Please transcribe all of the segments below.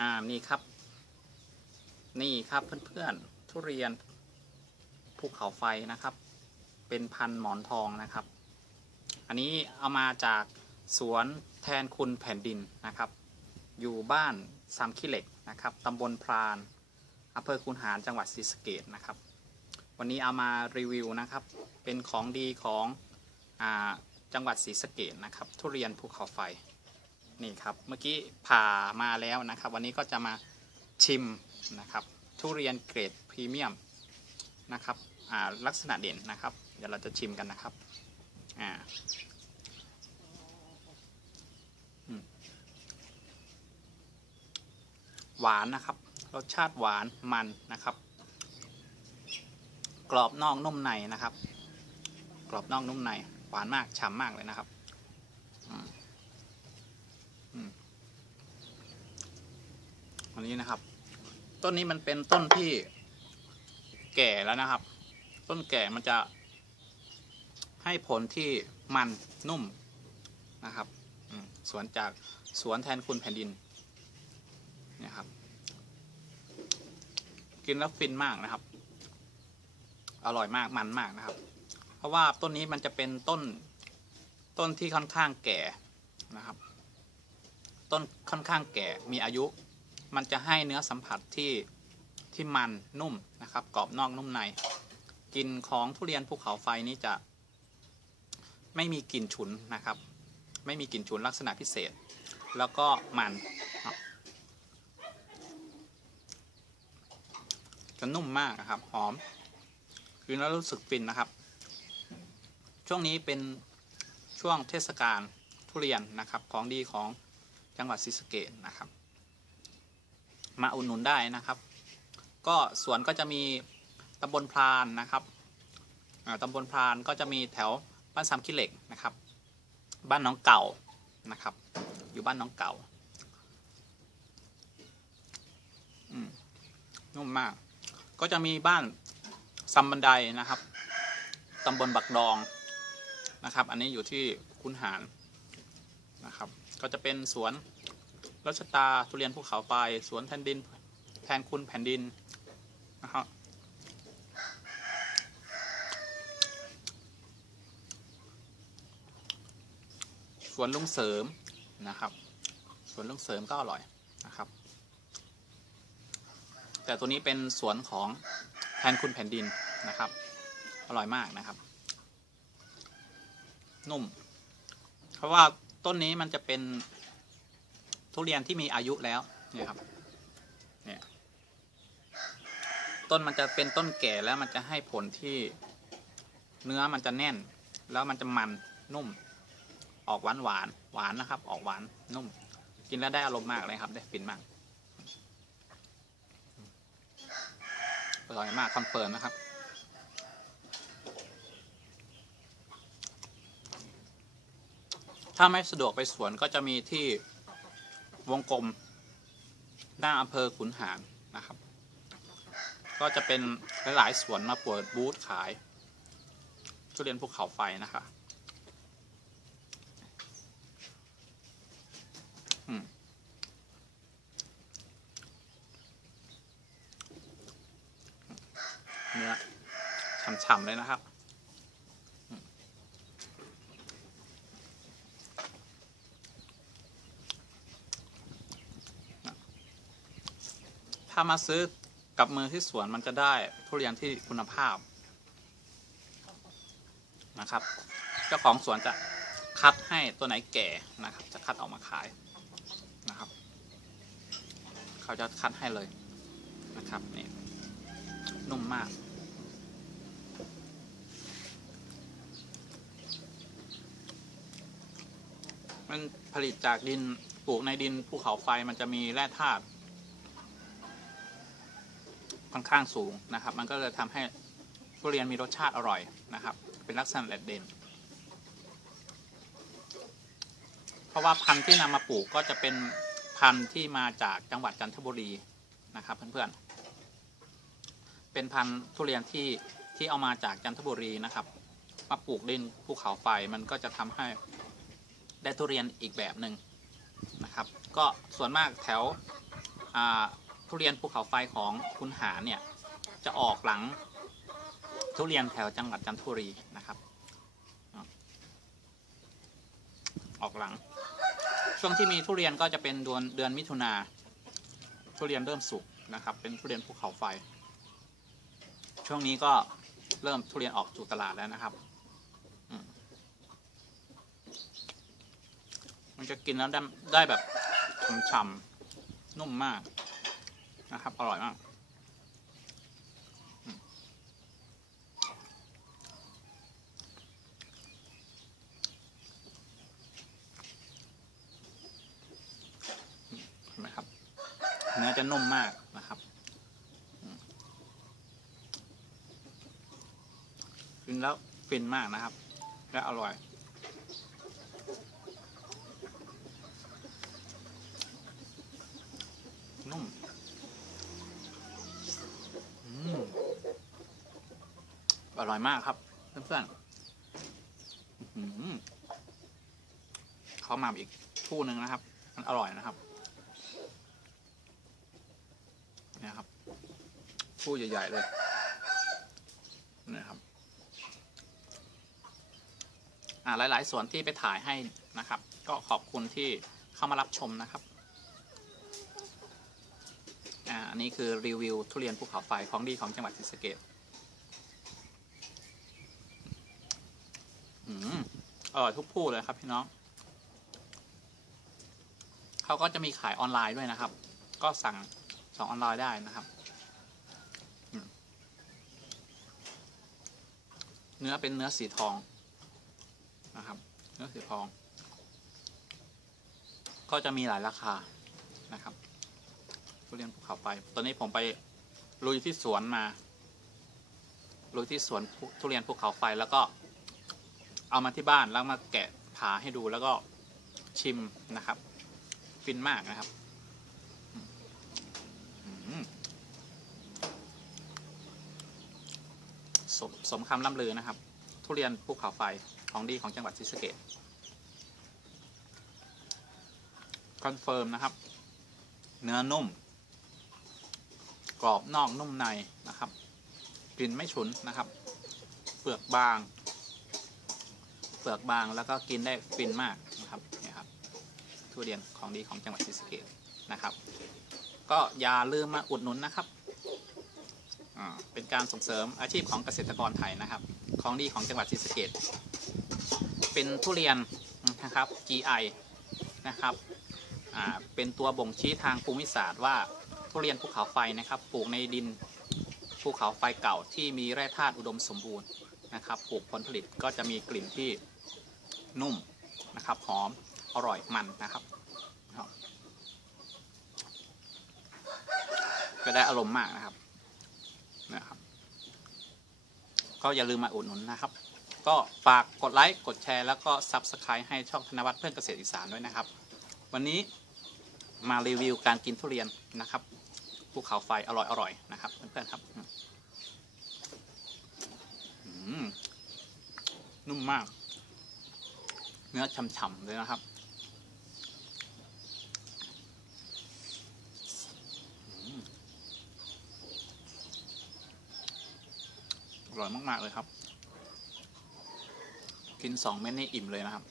อ่านี่ครับ นี่ครับเพื่อนๆทุเรียนภูเขาไฟนะครับ เป็นพันหมอนทองนะครับ อันนี้เอามาจากสวนแทนคุณแผ่นดินนะครับ อยู่บ้านสามขี้เหล็กนะครับตำบลพรานอำเภอคุนหารจังหวัดศรีสะเกดนะครับ วันนี้เอามารีวิวนะครับ เป็นของดีของอจังหวัดศรีสะเกดนะครับ ทุเรียนภูเขาไฟ นี่ครับเมื่อกี้ผ่ามาแล้วนะครับ วันนี้ก็จะมาชิมนะครับ ทุเรียนเกรดพรีเมียมนะครับลักษณะเด่นนะครับ เดี๋ยวเราจะชิมกันนะครับอ่าหวานนะครับ รสชาติหวานมันนะครับ กรอบนอกนุ่มในนะครับ กรอบนอกนุ่มใน หวานมากฉ่ำมากเลยนะครับอืมอืม อันนี้นะครับ ต้นนี้มันเป็นต้นที่แก่แล้วนะครับ ต้นแก่มันจะ ให้ผลที่มันนุ่มนะครับสวนจากสวนแทนคุณแผ่นดินเนี่ยครับ กินแล้วฟินมากนะครับ อร่อยมากมันมากนะครับ เพราะว่าต้นนี้มันจะเป็นต้นต้นที่ค่อนข้างแก่นะครับ ต้นค่อนข้างแก่มีอายุ มันจะให้เนื้อสัมผัสที่ที่มันนุ่มนะครับ กรอบนอกนุ่มในกลิ่นของทุเรียนภูเขาไฟนี้จะ ไม่มีกลิ่นฉุนนะครับ ไม่มีกลิ่นฉุนลักษณะพิเศษ แล้วก็มันจะนุ่มมากนะครับ หอมคือแล้วรู้สึกฟินนะครับ ช่วงนี้เป็นช่วงเทศกาลทุเรียนนะครับ ของดีของจังหวัดศรีสะเกษนะครับ มาอุดหนุนได้นะครับ ก็สวนก็จะมีตำบลพรานนะครับอ่าตำบลพรานก็จะมีแถวบ้านสามขี้เหล็กนะครับ บ้านน้องเก่านะครับ อยู่บ้านน้องเก่าอืมนุ่มมาก ก็จะมีบ้านซัมบันไดนะครับตำบลบักดองนะครับ อันนี้อยู่ที่คุนหารนะครับ ก็จะเป็นสวน รัชตาทุเรียนภูเขาไฟสวนแทนดิน แทนคุณแผ่นดินนะครับสวนลุงเสริมนะครับสวนลุงเสริมก็อร่อยนะครับ แต่ตัวนี้เป็นสวนของแทนคุณแผ่นดินนะครับ อร่อยมากนะครับ นุ่ม เพราะว่าต้นนี้มันจะเป็น ทุเรียนที่มีอายุแล้วเนี่ยครับเนี่ยต้นมันจะเป็นต้นแก่แล้วมันจะให้ผลที่เนื้อมันจะแน่น แล้วมันจะมันนุ่ม ออกหวานหวานหวานนะครับ ออกหวานนุ่ม กินแล้วได้อารมณ์มากเลยครับ ได้ฟินมากอร่อยมากคอนเฟิร์มนะครับถ้าไม่สะดวกไปสวนก็จะมีที่ วงกลม หน้าอำเภอขุนหารนะครับ ก็จะเป็นหลายๆสวนมาเปิดบูธขายทุเรียนภูเขาไฟนะครับอืมเนื้อฉ่ำๆเลยนะครับ ถ้ามาซื้อกับมือที่สวนมันจะได้ทุเรียนที่คุณภาพนะครับ เจ้าของสวนจะคัดให้ตัวไหนแก่นะครับ จะคัดออกมาขายนะครับ เขาจะคัดให้เลยนะครับนี่นุ่มมากมันผลิตจากดินปลูกในดินภูเขาไฟมันจะมีแร่ธาตุ ค่อนข้างสูงนะครับ มันก็เลยทำให้ทุเรียนมีรสชาติอร่อยนะครับ เป็นลักษณะเด่น เพราะว่าพันธุ์ที่นำมาปลูกก็จะเป็นพันธุ์ที่มาจากจังหวัดจันทบุรีนะครับเพื่อนๆ เป็นพันธุ์ทุเรียนที่ที่เอามาจากจันทบุรีนะครับ มาปลูกดินภูเขาไฟมันก็จะทำให้ได้ทุเรียนอีกแบบหนึ่งนะครับ ก็ส่วนมากแถวอ่า ทุเรียนภูเขาไฟของคุณหาเนี่ยจะออกหลังทุเรียนแถวจังหวัดจันทบุรีนะครับออกหลัง ช่วงที่มีทุเรียนก็จะเป็นเดือนเดือนมิถุนาทุเรียนเริ่มสุกนะครับ เป็นทุเรียนภูเขาไฟ ช่วงนี้ก็เริ่มทุเรียนออกสู่ตลาดแล้วนะครับมมันจะกินแล้วได้ได้แบบฉ่ำๆนุ่มมาก นะครับ อร่อยมากเห็นไหมครับ เนื้อจะนุ่มมากนะครับกินแล้วฟินมากนะครับ และอร่อย นุ่ม อืม อร่อยมากครับ เพื่อนๆอื้อหือเขามาอีกคู่หนึ่งนะครับ มันอร่อยนะครับนี่ยครับคู่ใหญ่ ๆ เลยนะครับอ่าหลาย ๆ ส่วนที่ไปถ่ายให้นะครับ ก็ขอบคุณที่เข้ามารับชมนะครับอ่าอันนี้คือรีวิวทุเรียนภูเขาไฟของดีของจังหวัดศรีสะเกษอืม อร่อยทุกผู้เลยครับพี่น้องเขาก็จะมีขายออนไลน์ด้วยนะครับ ก็สั่งสั่งออนไลน์ได้นะครับ เนื้อเป็นเนื้อสีทองนะครับ เนื้อสีทอง ก็จะมีหลายราคานะครับทุเรียนภูเขาไฟตอนนี้ผมไปลุยที่สวนมาลุยที่สวนทุเรียนภูเขาไฟแล้วก็ เอามาที่บ้านแล้วมาแกะผ่าให้ดูแล้วก็ชิมนะครับ ฟินมากนะครับสมสมคำล่ำลือนะครับ ทุเรียนภูเขาไฟของดีของจังหวัดศรีสะเกษคอนเฟิร์มนะครับ เนื้อนุ่ม กรอบนอกนุ่มในนะครับ กลิ่นไม่ฉุนนะครับ เปลือกบาง ปลือกบางแล้วก็กินได้ฟินมากนะครับเนี่ยครับทุเรียนของดีของจังหวัดศรีสะเกษนะครับ ก็อย่าลืมมาอุดหนุนนะครับอ่าเป็นการส่งเสริมอาชีพของเกษตรกรไทยนะครับ ของดีของจังหวัดศรีสะเกษเป็นทุเรียนนะครับ GI นะครับอ่าเป็นตัวบ่งชี้ทางภูมิศาสตร์ว่าทุเรียนภูเขาไฟนะครับ ปลูกในดินภูเขาไฟเก่าที่มีแร่ธาตุอุดมสมบูรณ์นะครับ ปลูกผลผลิตก็จะมีกลิ่นที่ นุ่มนะครับหอมอร่อยมันนะครับ ก็ได้อารมณ์มากนะครับนะครับ ก็อย่าลืมมาอุดหนุนนะครับ ก็ฝากกดไลค์กดแชร์แล้วก็ Subscribe ให้ช่องธนวัฒน์เพื่อนเกษตรอีสานด้วยนะครับ วันนี้มารีวิวการกินทุเรียนนะครับภูเขาไฟอร่อยอร่อยนะครับเพื่อนๆครับนุ่มมาก นื้อฉ่ำๆเลยนะครับอร่อยมาก ๆ เลยครับ กินสองเม็ดนี่อิ่มเลยนะครับ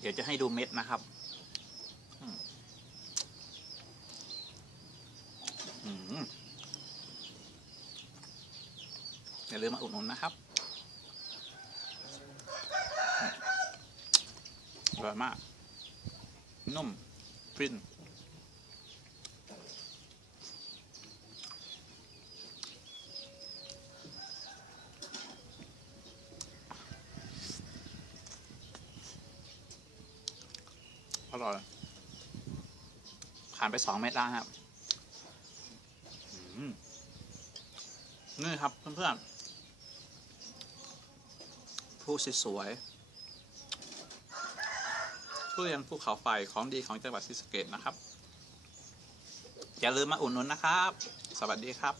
เดี๋ยวจะให้ดูเม็ดนะครับอืมอืมอย่าลืมมาอุดหนุนนะครับอืม อร่อยมาก นุ่ม ฟิน อร่อย ผ่านไปสองเม็ดแล้วครับอืมนี่ครับเพื่อนๆผู้สวยๆ ทุเรียนภูเขาไฟของดีของจังหวัดศรีสะเกษนะครับ อย่าลืมมาอุดหนุนนะครับ สวัสดีครับ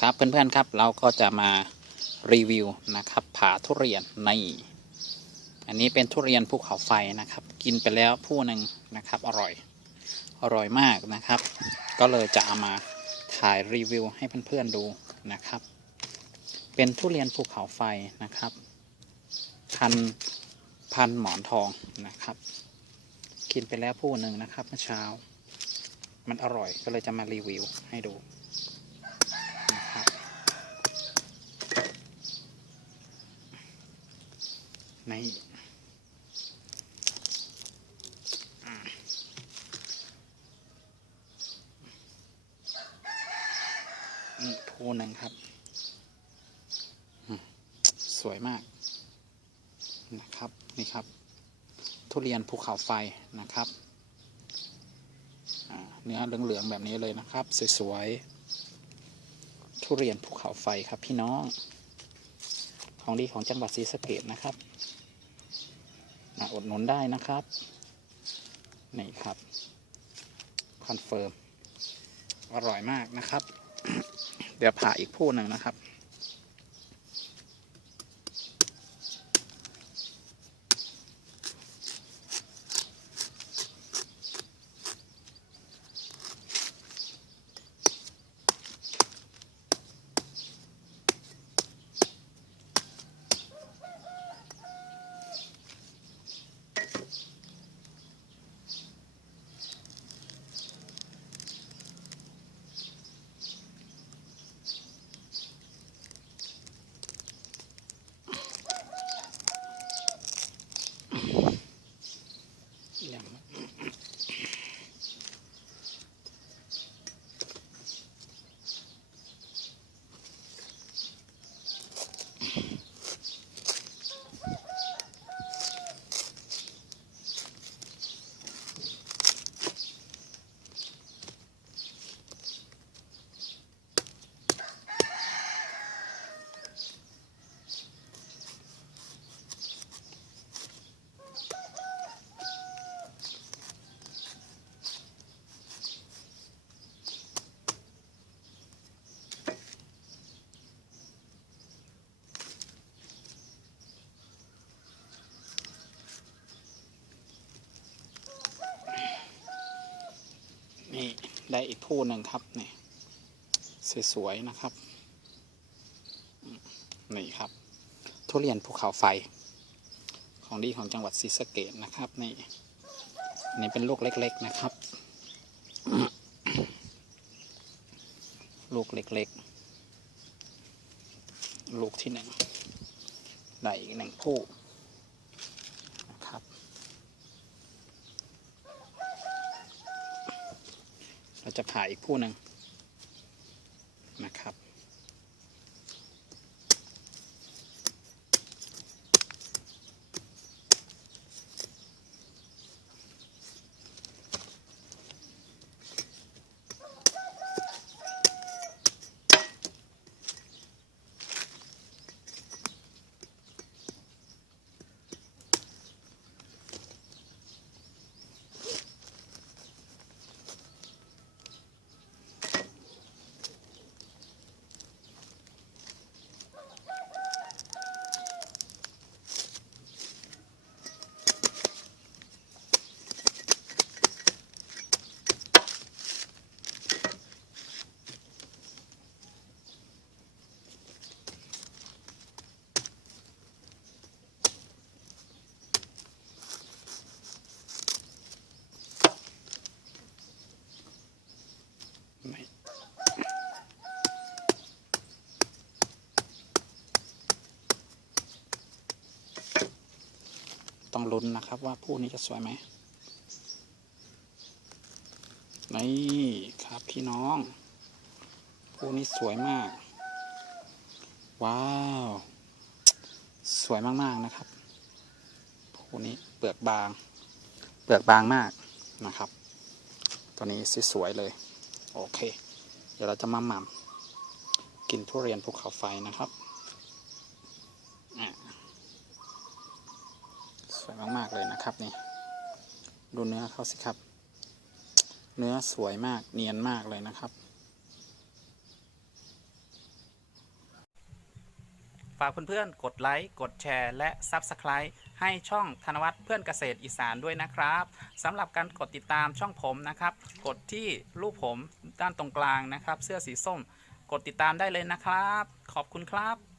ครับเพื่อนๆครับเราก็จะมารีวิวนะครับผ่าทุเรียนในอันนี้เป็นทุเรียนภูเขาไฟนะครับ กินไปแล้วผู้หนึ่งนะครับอร่อย อร่อยมากนะครับ ก็เลยจะเอามาถ่ายรีวิวให้เพื่อนๆดูนะครับ เป็นทุเรียนภูเขาไฟนะครับ พันพันหมอนทองนะครับ กินไปแล้วผู้หนึ่งนะครับเมื่อเช้า มันอร่อยก็เลยจะมารีวิวให้ดูนะครับนี่อะนี่ผู้ หนึ่งครับ สวยมากนะครับนี่ครับ ทุเรียนภูเขาไฟนะครับเนื้อเหลืองๆแบบนี้เลยนะครับ สวยๆทุเรียนภูเขาไฟครับพี่น้อง ของดีของจังหวัดศรีสะเกดนะครับอดหนุนได้นะครับนี่ครับคอนเฟิร์มอร่อยมากนะครับ เดี๋ยวผ่าอีกผู้หนึ่งนะครับ ยังนี่ ได้อีกผู้หนึ่งครับนี่สวยๆนะครับนี่ครับ ทุเรียนภูเขาไฟ ของดีของจังหวัดศรีสะเกดนะครับนี่นี่เป็นลูกเล็ก ๆนะครับ ลูกเล็กๆ ลูกที่หนึ่งได้อีกหนึ่งผู้นะครับ เรา จะผ่าอีกผู้หนึ่ง ต้องลุ้นนะครับว่าผู้นี้จะสวยไหมนี่ครับพี่น้อง ผู้นี้สวยมาก ว้าว สวยมากๆนะครับ ผู้นี้เปลือกบาง เปลือกบางมากนะครับ ตัวนี้สวยเลย โอเค เดี๋ยวเราจะมาหม่ำกินทุเรียนภูเขาไฟนะครับอะสวยมากๆเลยนะ ครับนี่ดูเนื้อเขาสิครับ เนื้อสวยมากเนียนมากเลยนะครับ ฝากเพื่อนๆ กดไลค์กดแชร์ และ Subscribe ให้ช่องธนวัฒน์เพื่อนเกษตรอีสานด้วยนะครับสำหรับการกดติดตามช่องผมนะครับ กดที่รูปผมด้านตรงกลางนะครับ เสื้อสีส้ม กดติดตามได้เลยนะครับ ขอบคุณครับ